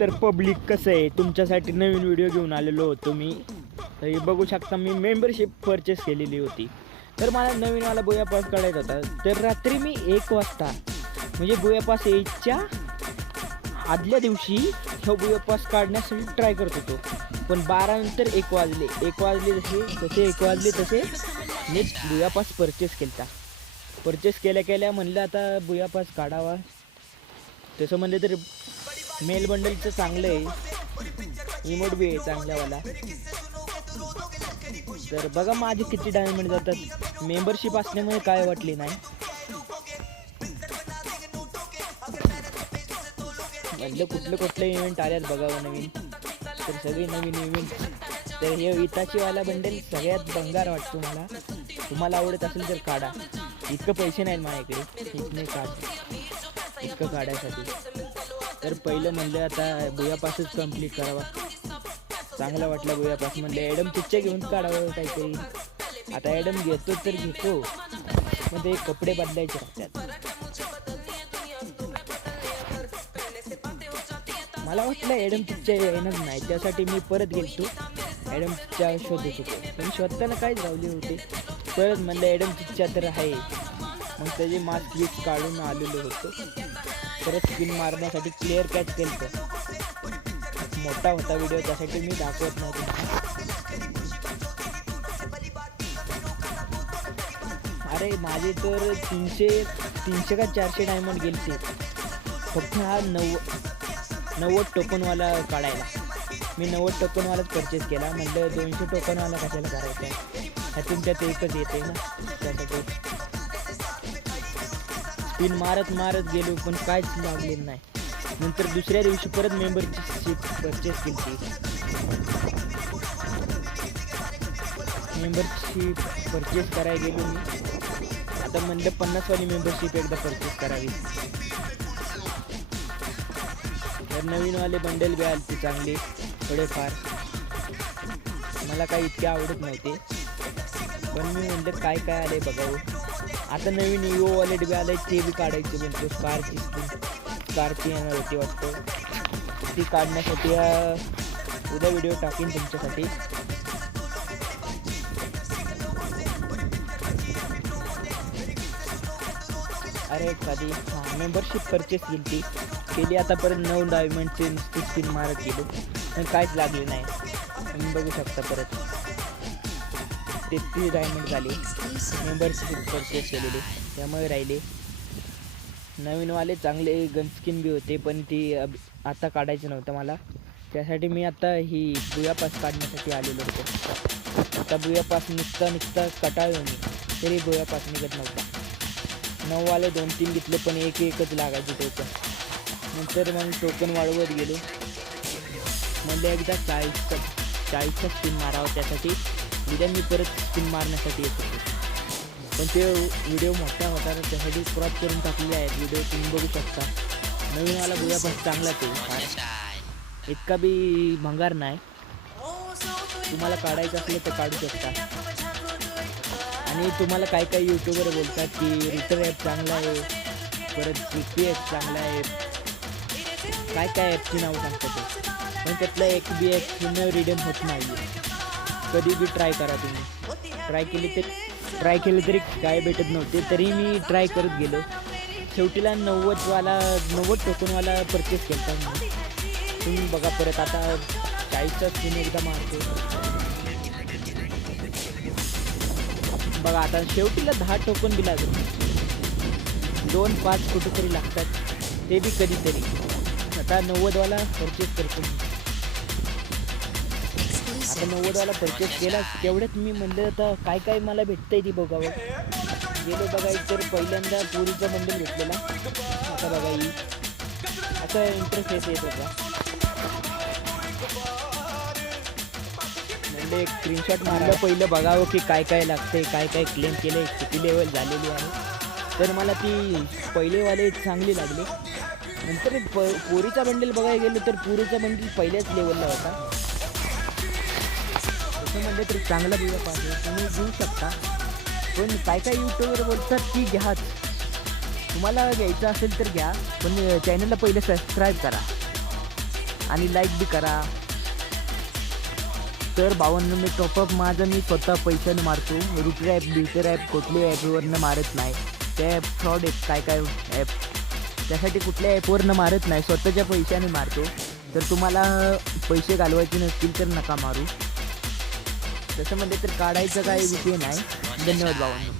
तर पब्लिक कसं आहे, तुमच्यासाठी नवीन व्हिडिओ घेऊन आलेलो होतो मी. तर हे बघू शकता, मी मेंबरशिप परचेस केलेली होती. तर मला नवीनवाला बुया पास काढायचा होता. तर रात्री मी 1 वाजता म्हणजे बुया पास यायच्या आदल्या दिवशी हा बुया पास काढण्यासाठी ट्राय करत होतो. पण 12 नंतर 1 वाजले तसे मी बुया पास परचेस केला. परचेस केल्या म्हणलं आता बुया पास काढावा. तसं म्हणलं तर मेल बंडलचं चांगलं आहे, इमोट बी आहे चांगल्यावाला. तर बघा माझे किती डायमंड जातात. मेंबरशिप असल्यामुळे काय वाटले नाही. म्हणलं कुठले इव्हेंट आल्यात बघावं नवीन. तर सगळे नवीन इव्हेंट. तर हे इताचीवाला बंडल सगळ्यात भंगार वाटतो मला. तुम्हाला आवडत असेल तर काढा. इतकं पैसे नाहीत माझ्याकडे इतकं काढायसाठी. तर पहिलं म्हणलं आता बुया पासच कंप्लीट करावा. चांगला वाटला बुया पास. म्हणलं ॲडम पिच्च्या घेऊन काढावं काहीतरी. आता ॲडम घेतो तर घेतो, मग ते कपडे बदलायचे राहतात. मला वाटलं ॲडम पिच्च्या येणार नाही, त्यासाठी मी परत गेलतो ॲडम पिच्च्या शोधत होतो. पण शोधताना काहीच रावले होते. परत म्हणलं ॲडम पिच्च्या तर आहे. मग त्याचे मास्क वीक काढून आलेलो होतो. परत स्पिन मारण्यासाठी क्लिअर कॅच केलं. मोठा होता व्हिडिओ, त्यासाठी मी दाखवत नव्हतो. अरे माझे तर 300 का 400 डायमंड गेले फक्त हा 90 टोकनवाला काढायला. मी 90 टोकनवालाच परचेस केला. म्हणलं 200 टोकनवाला कशाला करायचा, ह्यातून त्यात एकच येते ना. त्यासाठी स्पिन मारत गेलो, पण काहीच लागलेलं नाही. नंतर दुसऱ्या दिवशी परत मेंबरशिप परचेस केली. मेंबरशिप परचेस करायला गेलो मी. आता म्हणलं 50वाली मेंबरशिप एकदा परचेस करावी. तर नवीनवाले बंडल बी आले ते चांगले थोडेफार. मला काही इतके आवडत नव्हते, पण मी म्हणलं काय आले बघावं. आता नवीन इओवाले बी आले, ते बी काढायचे. म्हणतो कारची येणार होती वाटतं. ती काढण्यासाठी उद्या व्हिडिओ टाकीन तुमच्यासाठी. अरे एखादी मेंबरशिप परचेस केली. आता परत 9 डायमंडचे नुसती स्पिन मारत गेलो, पण काहीच लागले नाही. तुम्ही बघू शकता परत 33 डायमंड झाले मेंबरशिप परचेस केलेले. त्यामुळे राहिले. नवीनवाले चांगले गन स्किन बी होते, पण ती आता काढायचं नव्हतं मला. त्यासाठी मी आता ही बुया पास काढण्यासाठी आलेलो होतो. आता बुया पास निघता कटाळलो मी, तरी बुया पास निघत नव्हता. 9वाले 2-3 घेतले, पण एकच लागायचे टोकन. नंतर मग टोकन वाढवत गेलो. म्हणजे एकदा 40चा स्पिन मारावं, त्यासाठी उद्या मी परत स्पिन मारण्यासाठी येत होतो. पण ते व्हिडिओ मोठा होता ना, त्यासाठी क्रॉप करून टाकलेले आहेत व्हिडिओ. तुम्ही बघू शकता. नवीनवाला बुया पास चांगला ते इतका बी भंगार नाही. तुम्हाला काढायचं असलं तर काढू शकता. आणि तुम्हाला काही यूट्यूबर बोलतात की रिटर ॲप चांगला आहे, परत GP ॲप चांगला आहे, काय ॲपची नावं सांगतात ते. पण त्यातलं एक बी ॲप रिडीम होत नाही. कधी बी ट्राय करा तुम्ही. ट्राय केलं तरी काय भेटत नव्हते. तरी मी ट्राय करत गेलो. शेवटीला 90 टोकनवाला परचेस केला मी. तुम्ही बघा परत आता 40चा स्पिन एकदा मारतो. बघा आता शेवटीला 10 टोकन बी लागत. 2-5 कुठेतरी लागतात, ते बी कधीतरी. आता 90वाला परचेस करतो मी. आता 90वाला परचेस केला. तेवढ्यात मी म्हणलं आता काय मला भेटतंय ती बघावं. गेलो बघायचं तर पहिल्यांदा पुरीचा बंडल घेतलेला. आता बघा ही असा इंटरफेस येत होता. म्हणजे एक स्क्रीनशॉट मारलं, पहिलं बघावं की काय लागतंय, काय क्लेम केलं, किती लेवल झालेली आहे. तर मला ती पहिलेवाले चांगली लागली. नंतर पुरीचा बंडल बघायला गेलो तर पुरीचा बंडल पहिल्याच लेवलला होता. तसं म्हणलं तरी चांगला बुया पास आहे, तुम्ही घेऊ शकता. पण काय यूट्यूबर बोलतात की घ्याच. तुम्हाला घ्यायचं असेल तर घ्या, पण चॅनलला पहिलं सबस्क्राईब करा. आणि लाईक बी करा. तर भावांनो, मी टॉपअप मी स्वतः पैशाने मारतो. रुटर ॲप ब्युटर ॲप कुठली ॲपवरनं मारत नाही. त्या ॲप फ्रॉड आहेत काय काय ॲप, त्यासाठी कुठल्या ॲपवरनं मारत नाही, स्वतःच्या पैशाने मारतो. तर तुम्हाला पैसे घालवायचे नसतील तर नका मारू. त्याच्यामध्ये तर काढायचं काही विषय नाही. धन्यवाद भावांनो.